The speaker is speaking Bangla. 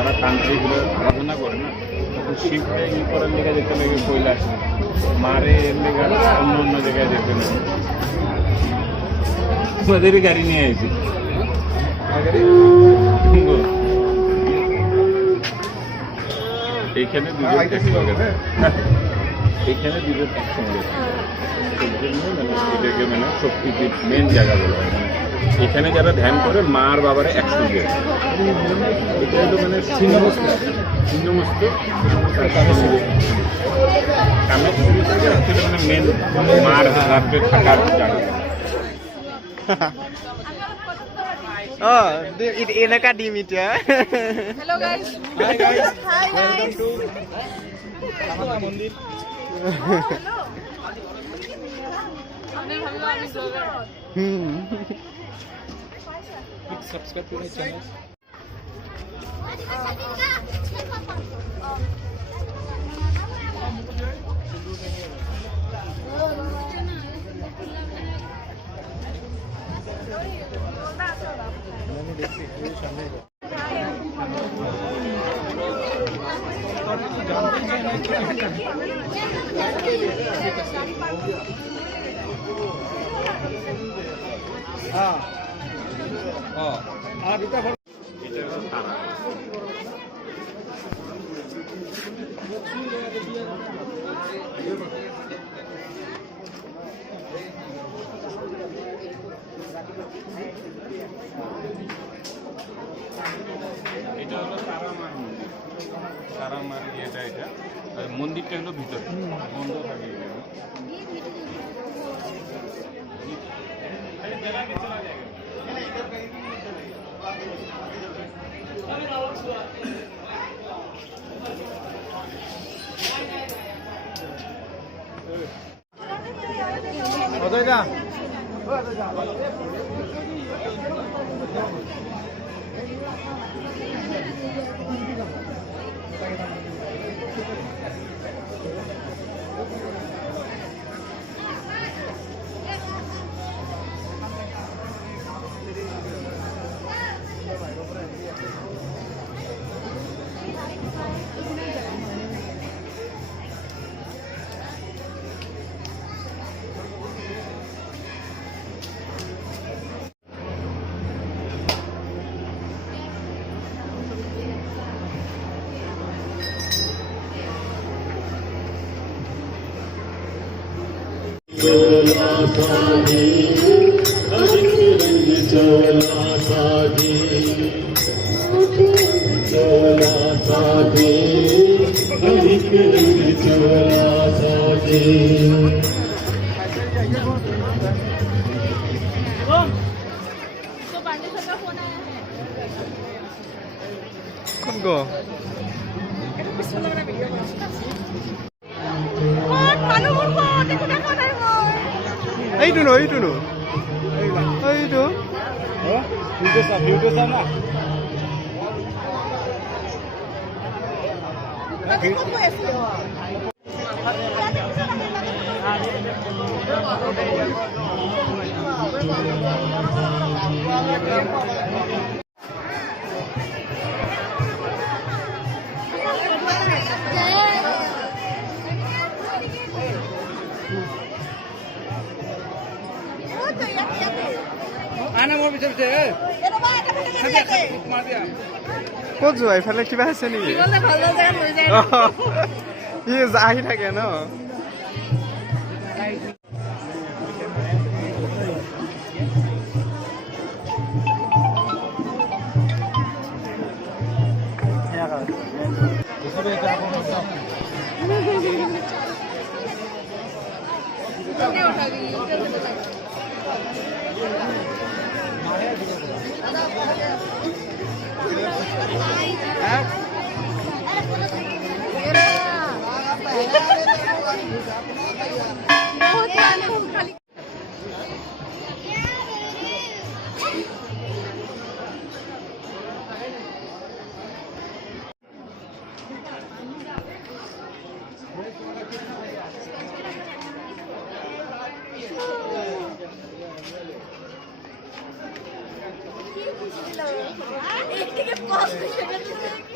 যারা তান্ত্রিকগুলো আরাধনা করে না তখন শিবকে ই করার লেগে যেতে লেগে কৈলাস মারে এর লেগে অন্য অন্য জায়গায় যেতে না ওদেরই গাড়ি নিয়ে আসি এইখানে দুজন একসঙ্গে এইখানে দুজন একসঙ্গে এটাকে মানে শক্তিপীঠ মেন জায়গা বলা হয় মানে এখানে যারা ধ্যান করে মা আর বাবারে একসঙ্গে এটা হলো মানে শূন্যমস্ত কামেশ্বরী থেকে আসলে মানে মেন মার রাত্রে থাকার জায়গা Oh, in a academy, yeah. Hello guys. Hi guys. Hi guys. Welcome to Mandir. Hello. हमने भाभी वाली जोगर. Please subscribe to my channel. এটা হলো তারামার ইয়েটা এটা আর মন্দিরটা হলো ভিতরে বন্ধ থাকে चोला सादी अधिक रंग चोला सादी अधिक रंग चोला सादी तो पांडे सर का फोन आया है. Kung go. Paano mo po? Dito na ko na mo. Ay, ito no. Ay, ito. Video না Ano po esto? আনা মোর ভিতরে ক'ত যোৱা এইফালে কিবা আছে নেকি ই আহি থাকে ন एक के पास